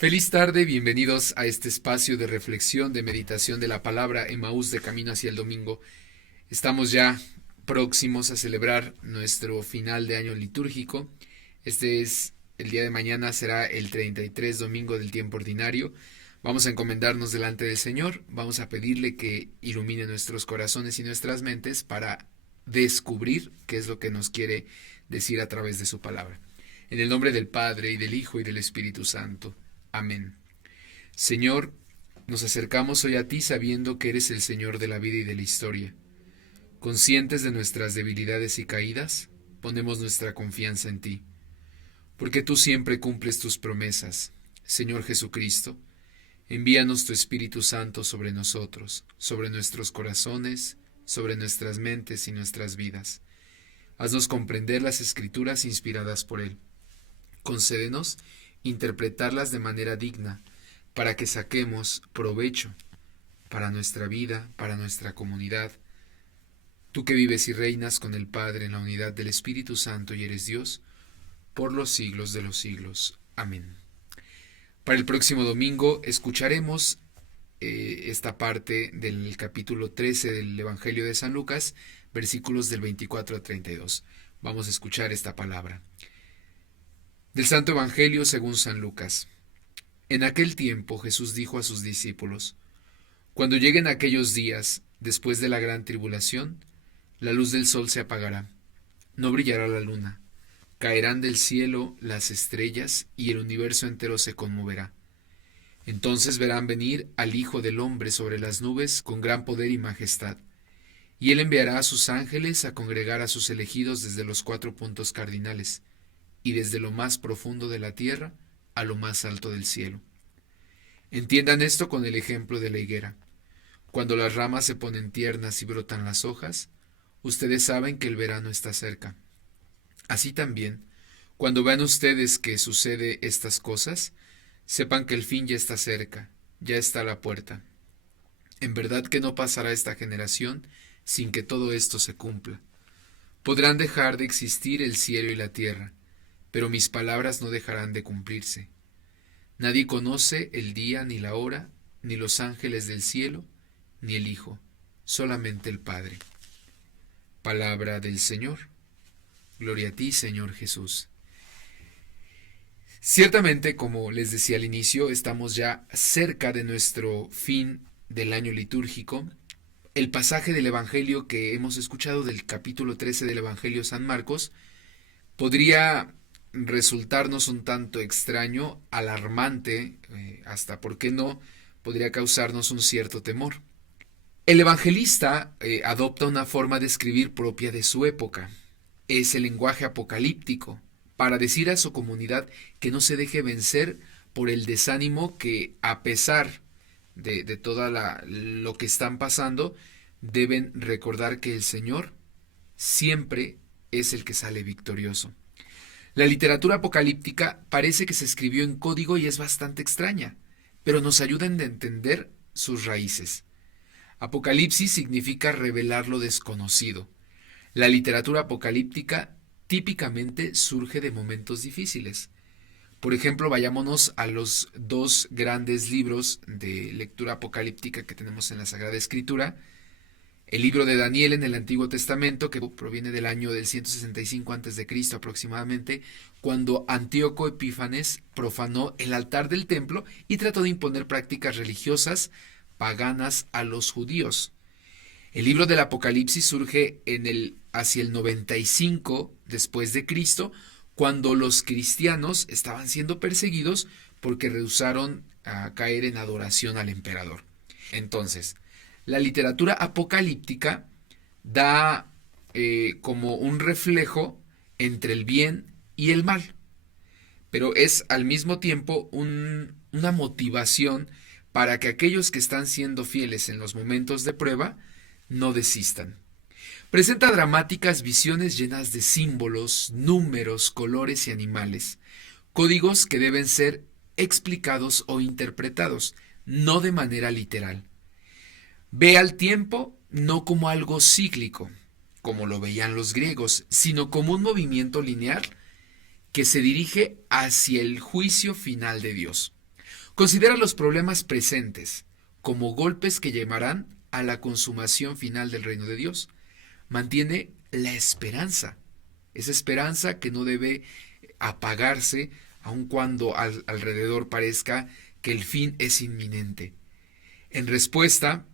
Feliz tarde, bienvenidos a este espacio de reflexión, de meditación de la palabra Emaús de Camino hacia el Domingo. Estamos ya próximos a celebrar nuestro final de año litúrgico. Este es el día de mañana, será el 33 domingo del tiempo ordinario. Vamos a encomendarnos delante del Señor, vamos a pedirle que ilumine nuestros corazones y nuestras mentes para descubrir qué es lo que nos quiere decir a través de su palabra. En el nombre del Padre, y del Hijo, y del Espíritu Santo. Amén. Señor, nos acercamos hoy a ti sabiendo que eres el Señor de la vida y de la historia. Conscientes de nuestras debilidades y caídas, ponemos nuestra confianza en ti. Porque tú siempre cumples tus promesas. Señor Jesucristo, envíanos tu Espíritu Santo sobre nosotros, sobre nuestros corazones, sobre nuestras mentes y nuestras vidas. Haznos comprender las Escrituras inspiradas por Él. Concédenos interpretarlas de manera digna, para que saquemos provecho para nuestra vida, para nuestra comunidad. Tú que vives y reinas con el Padre en la unidad del Espíritu Santo y eres Dios, por los siglos de los siglos. Amén. Para el próximo domingo escucharemos esta parte del capítulo 13 del Evangelio de San Lucas, versículos del 24 a 32. Vamos a escuchar esta palabra. Del Santo Evangelio según San Lucas. En aquel tiempo Jesús dijo a sus discípulos: Cuando lleguen aquellos días, después de la gran tribulación, la luz del sol se apagará, no brillará la luna, caerán del cielo las estrellas y el universo entero se conmoverá. Entonces verán venir al Hijo del Hombre sobre las nubes con gran poder y majestad, y él enviará a sus ángeles a congregar a sus elegidos desde los 4 puntos cardinales, y desde lo más profundo de la tierra a lo más alto del cielo. Entiendan esto con el ejemplo de la higuera. Cuando las ramas se ponen tiernas y brotan las hojas, ustedes saben que el verano está cerca. Así también, cuando vean ustedes que sucede estas cosas, sepan que el fin ya está cerca, ya está a la puerta. En verdad que no pasará esta generación sin que todo esto se cumpla. Podrán dejar de existir el cielo y la tierra, pero mis palabras no dejarán de cumplirse. Nadie conoce el día ni la hora, ni los ángeles del cielo, ni el Hijo, solamente el Padre. Palabra del Señor. Gloria a ti, Señor Jesús. Ciertamente, como les decía al inicio, estamos ya cerca de nuestro fin del año litúrgico. El pasaje del Evangelio que hemos escuchado del capítulo 13 del Evangelio San Marcos podría resultarnos un tanto extraño, alarmante, hasta, ¿por qué no?, podría causarnos un cierto temor. El evangelista adopta una forma de escribir propia de su época. Es el lenguaje apocalíptico, para decir a su comunidad que no se deje vencer por el desánimo, que a pesar de todo lo que están pasando, deben recordar que el Señor siempre es el que sale victorioso. La literatura apocalíptica parece que se escribió en código y es bastante extraña, pero nos ayudan a entender sus raíces. Apocalipsis significa revelar lo desconocido. La literatura apocalíptica típicamente surge de momentos difíciles. Por ejemplo, vayámonos a los 2 grandes libros de lectura apocalíptica que tenemos en la Sagrada Escritura. El libro de Daniel en el Antiguo Testamento, que proviene del año del 165 a.C. aproximadamente, cuando Antíoco Epífanes profanó el altar del templo y trató de imponer prácticas religiosas paganas a los judíos. El libro del Apocalipsis surge hacia el 95 después de Cristo, cuando los cristianos estaban siendo perseguidos porque rehusaron a caer en adoración al emperador. Entonces, la literatura apocalíptica da como un reflejo entre el bien y el mal, pero es al mismo tiempo una motivación para que aquellos que están siendo fieles en los momentos de prueba no desistan. Presenta dramáticas visiones llenas de símbolos, números, colores y animales, códigos que deben ser explicados o interpretados, no de manera literal. Ve al tiempo no como algo cíclico, como lo veían los griegos, sino como un movimiento lineal que se dirige hacia el juicio final de Dios. Considera los problemas presentes como golpes que llevarán a la consumación final del reino de Dios. Mantiene la esperanza, esa esperanza que no debe apagarse aun cuando alrededor parezca que el fin es inminente. En respuesta,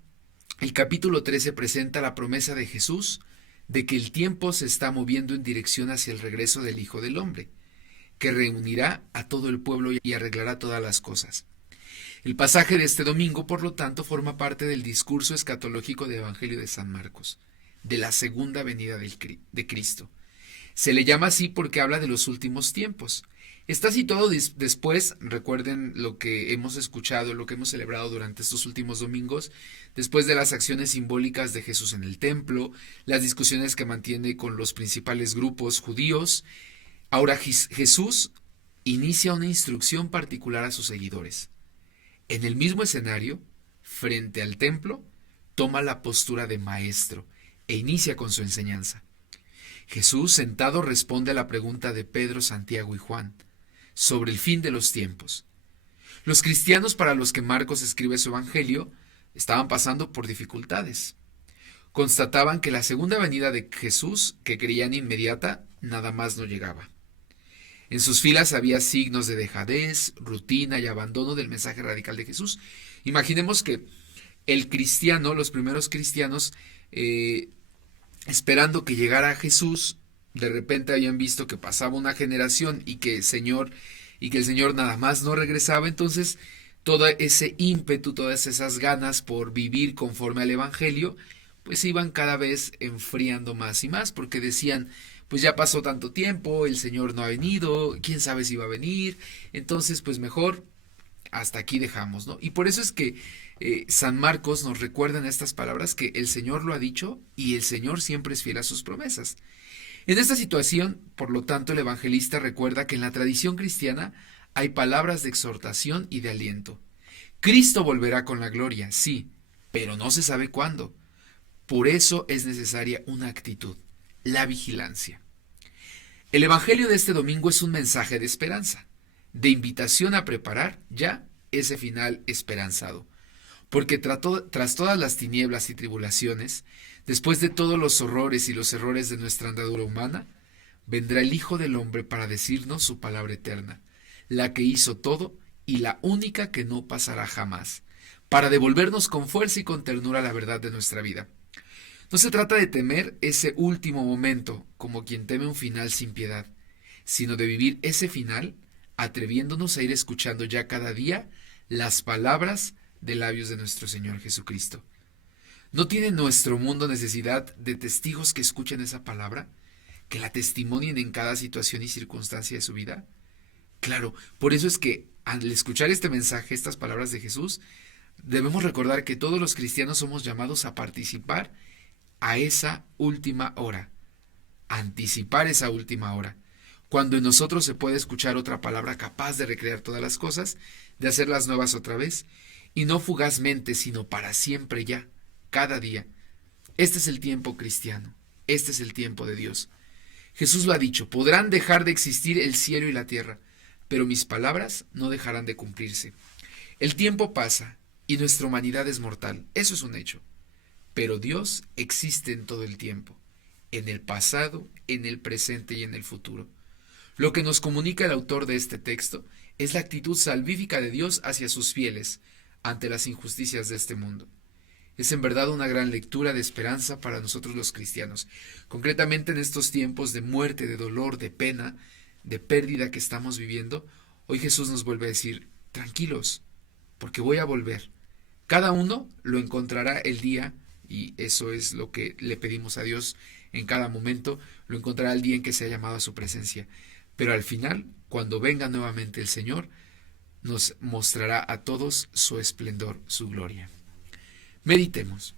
el capítulo 13 presenta la promesa de Jesús de que el tiempo se está moviendo en dirección hacia el regreso del Hijo del Hombre, que reunirá a todo el pueblo y arreglará todas las cosas. El pasaje de este domingo, por lo tanto, forma parte del discurso escatológico del Evangelio de San Marcos, de la segunda venida de Cristo. Se le llama así porque habla de los últimos tiempos. Está situado después, recuerden lo que hemos escuchado, lo que hemos celebrado durante estos últimos domingos, después de las acciones simbólicas de Jesús en el templo, las discusiones que mantiene con los principales grupos judíos. Ahora Jesús inicia una instrucción particular a sus seguidores. En el mismo escenario, frente al templo, toma la postura de maestro e inicia con su enseñanza. Jesús, sentado, responde a la pregunta de Pedro, Santiago y Juan sobre el fin de los tiempos. Los cristianos para los que Marcos escribe su evangelio estaban pasando por dificultades. Constataban que la segunda venida de Jesús, que creían inmediata, nada más no llegaba. En sus filas había signos de dejadez, rutina y abandono del mensaje radical de Jesús. Imaginemos que el cristiano, los primeros cristianos, esperando que llegara Jesús, de repente habían visto que pasaba una generación y que el Señor nada más no regresaba. Entonces todo ese ímpetu, todas esas ganas por vivir conforme al Evangelio, pues iban cada vez enfriando más y más, porque decían, pues ya pasó tanto tiempo, el Señor no ha venido, quién sabe si va a venir, entonces pues mejor hasta aquí dejamos, ¿no? Y por eso es que San Marcos nos recuerda en estas palabras que el Señor lo ha dicho y el Señor siempre es fiel a sus promesas. En esta situación, por lo tanto, el evangelista recuerda que en la tradición cristiana hay palabras de exhortación y de aliento. Cristo volverá con la gloria, sí, pero no se sabe cuándo. Por eso es necesaria una actitud, la vigilancia. El evangelio de este domingo es un mensaje de esperanza, de invitación a preparar ya ese final esperanzado. Porque tras todas las tinieblas y tribulaciones, después de todos los horrores y los errores de nuestra andadura humana, vendrá el Hijo del Hombre para decirnos su palabra eterna, la que hizo todo y la única que no pasará jamás, para devolvernos con fuerza y con ternura la verdad de nuestra vida. No se trata de temer ese último momento como quien teme un final sin piedad, sino de vivir ese final atreviéndonos a ir escuchando ya cada día las palabras de labios de nuestro Señor Jesucristo. ¿No tiene nuestro mundo necesidad de testigos que escuchen esa palabra, que la testimonien en cada situación y circunstancia de su vida? Claro, por eso es que al escuchar este mensaje, estas palabras de Jesús, debemos recordar que todos los cristianos somos llamados a participar a esa última hora, a anticipar esa última hora, cuando en nosotros se puede escuchar otra palabra capaz de recrear todas las cosas, de hacerlas nuevas otra vez, y no fugazmente, sino para siempre ya, cada día. Este es el tiempo cristiano, este es el tiempo de Dios. Jesús lo ha dicho, podrán dejar de existir el cielo y la tierra, pero mis palabras no dejarán de cumplirse. El tiempo pasa y nuestra humanidad es mortal, eso es un hecho. Pero Dios existe en todo el tiempo, en el pasado, en el presente y en el futuro. Lo que nos comunica el autor de este texto es la actitud salvífica de Dios hacia sus fieles, ante las injusticias de este mundo. Es en verdad una gran lectura de esperanza para nosotros los cristianos, concretamente en estos tiempos de muerte, de dolor, de pena, de pérdida que estamos viviendo. Hoy Jesús nos vuelve a decir, tranquilos, porque voy a volver. Cada uno lo encontrará el día, y eso es lo que le pedimos a Dios en cada momento, lo encontrará el día en que sea llamado a su presencia. Pero al final, cuando venga nuevamente el Señor, nos mostrará a todos su esplendor, su gloria. Meditemos.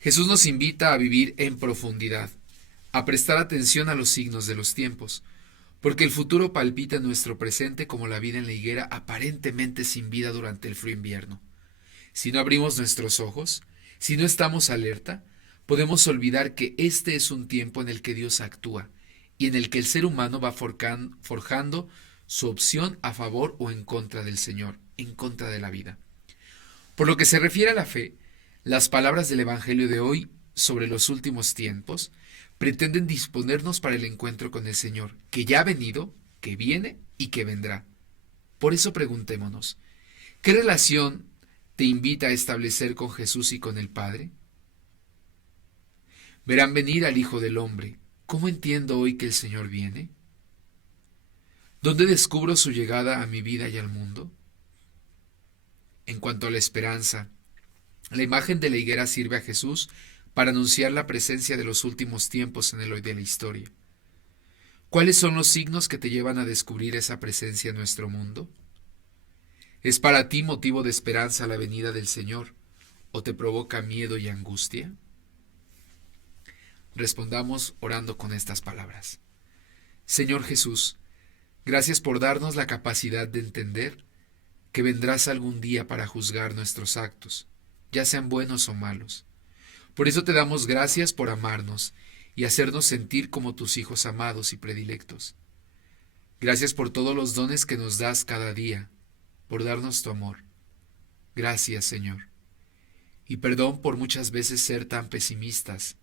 Jesús nos invita a vivir en profundidad, a prestar atención a los signos de los tiempos, porque el futuro palpita en nuestro presente como la vida en la higuera aparentemente sin vida durante el frío invierno. Si no abrimos nuestros ojos, si no estamos alerta, podemos olvidar que este es un tiempo en el que Dios actúa y en el que el ser humano va forjando su opción a favor o en contra del Señor, en contra de la vida. Por lo que se refiere a la fe, las palabras del Evangelio de hoy sobre los últimos tiempos pretenden disponernos para el encuentro con el Señor, que ya ha venido, que viene y que vendrá. Por eso preguntémonos, ¿qué relación te invita a establecer con Jesús y con el Padre? Verán venir al Hijo del Hombre. ¿Cómo entiendo hoy que el Señor viene? ¿Dónde descubro su llegada a mi vida y al mundo? En cuanto a la esperanza, la imagen de la higuera sirve a Jesús para anunciar la presencia de los últimos tiempos en el hoy de la historia. ¿Cuáles son los signos que te llevan a descubrir esa presencia en nuestro mundo? ¿Es para ti motivo de esperanza la venida del Señor o te provoca miedo y angustia? Respondamos orando con estas palabras. Señor Jesús, gracias por darnos la capacidad de entender que vendrás algún día para juzgar nuestros actos, ya sean buenos o malos. Por eso te damos gracias por amarnos y hacernos sentir como tus hijos amados y predilectos. Gracias por todos los dones que nos das cada día, por darnos tu amor. Gracias, Señor. Y perdón por muchas veces ser tan pesimistas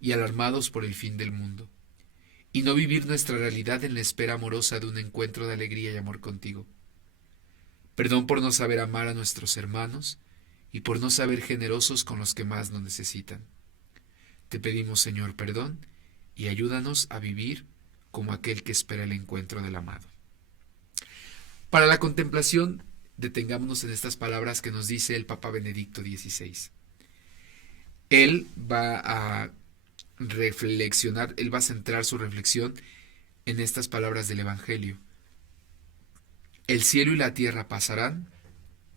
y alarmados por el fin del mundo, y no vivir nuestra realidad en la espera amorosa de un encuentro de alegría y amor contigo. Perdón por no saber amar a nuestros hermanos y por no saber generosos con los que más nos necesitan. Te pedimos, Señor, perdón y ayúdanos a vivir como aquel que espera el encuentro del amado. Para la contemplación, detengámonos en estas palabras que nos dice el Papa Benedicto XVI. Él va a reflexionar, él va a centrar su reflexión en estas palabras del Evangelio. El cielo y la tierra pasarán,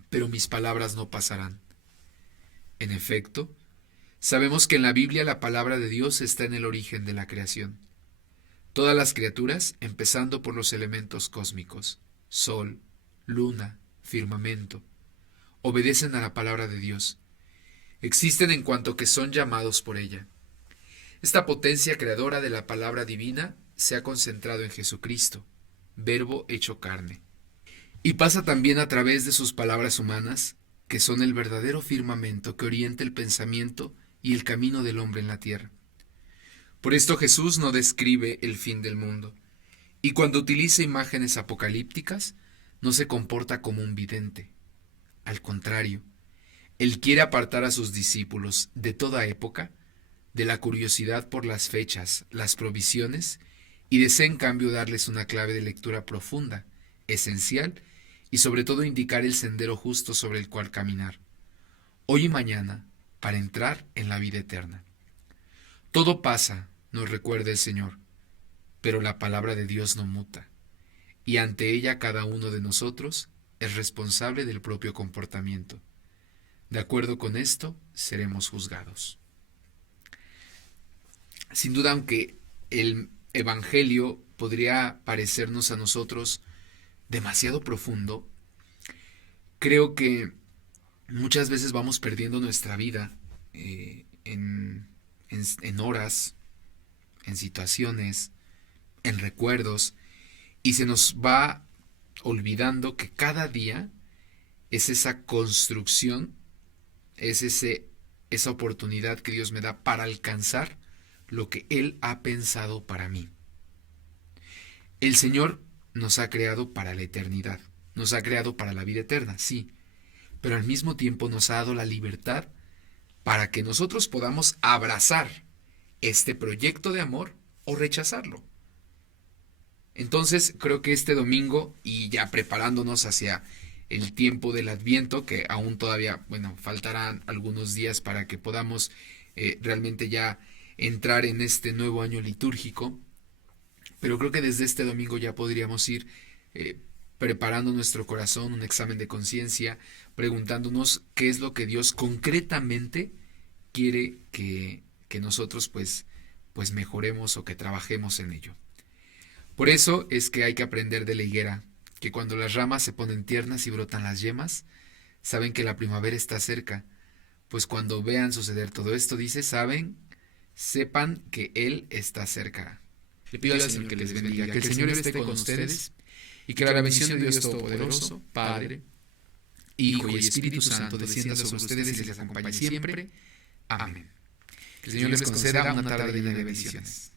pero mis palabras no pasarán. En efecto, sabemos que en la Biblia la palabra de Dios está en el origen de la creación. Todas las criaturas, empezando por los elementos cósmicos, sol, luna, firmamento, obedecen a la palabra de Dios. Existen en cuanto que son llamados por ella. Esta potencia creadora de la palabra divina se ha concentrado en Jesucristo, Verbo hecho carne. Y pasa también a través de sus palabras humanas, que son el verdadero firmamento que orienta el pensamiento y el camino del hombre en la tierra. Por esto Jesús no describe el fin del mundo, y cuando utiliza imágenes apocalípticas, no se comporta como un vidente. Al contrario, Él quiere apartar a sus discípulos de toda época de la curiosidad por las fechas, las provisiones, y desea en cambio darles una clave de lectura profunda, esencial, y sobre todo indicar el sendero justo sobre el cual caminar, hoy y mañana, para entrar en la vida eterna. Todo pasa, nos recuerda el Señor, pero la palabra de Dios no muta, y ante ella cada uno de nosotros es responsable del propio comportamiento. De acuerdo con esto, seremos juzgados. Sin duda, aunque el Evangelio podría parecernos a nosotros demasiado profundo, creo que muchas veces vamos perdiendo nuestra vida en horas, en situaciones, en recuerdos, y se nos va olvidando que cada día es esa construcción, es esa oportunidad que Dios me da para alcanzar lo que Él ha pensado para mí. El Señor nos ha creado para la eternidad, nos ha creado para la vida eterna, sí, pero al mismo tiempo nos ha dado la libertad para que nosotros podamos abrazar este proyecto de amor o rechazarlo. Entonces creo que este domingo, y ya preparándonos hacia el tiempo del Adviento, que aún todavía, faltarán algunos días para que podamos realmente ya entrar en este nuevo año litúrgico, pero creo que desde este domingo ya podríamos ir preparando nuestro corazón, un examen de conciencia, preguntándonos qué es lo que Dios concretamente quiere que nosotros pues mejoremos o que trabajemos en ello. Por eso es que hay que aprender de la higuera, que cuando las ramas se ponen tiernas y brotan las yemas, saben que la primavera está cerca, pues cuando vean suceder todo esto, dice, sepan que Él está cerca. Le pido al Señor que les bendiga, que el Señor esté con ustedes y que la bendición de Dios Todopoderoso, Padre, Hijo y Espíritu Santo descienda sobre ustedes y les acompañe siempre. Amén. Que el Señor les conceda una tarde llena de bendiciones.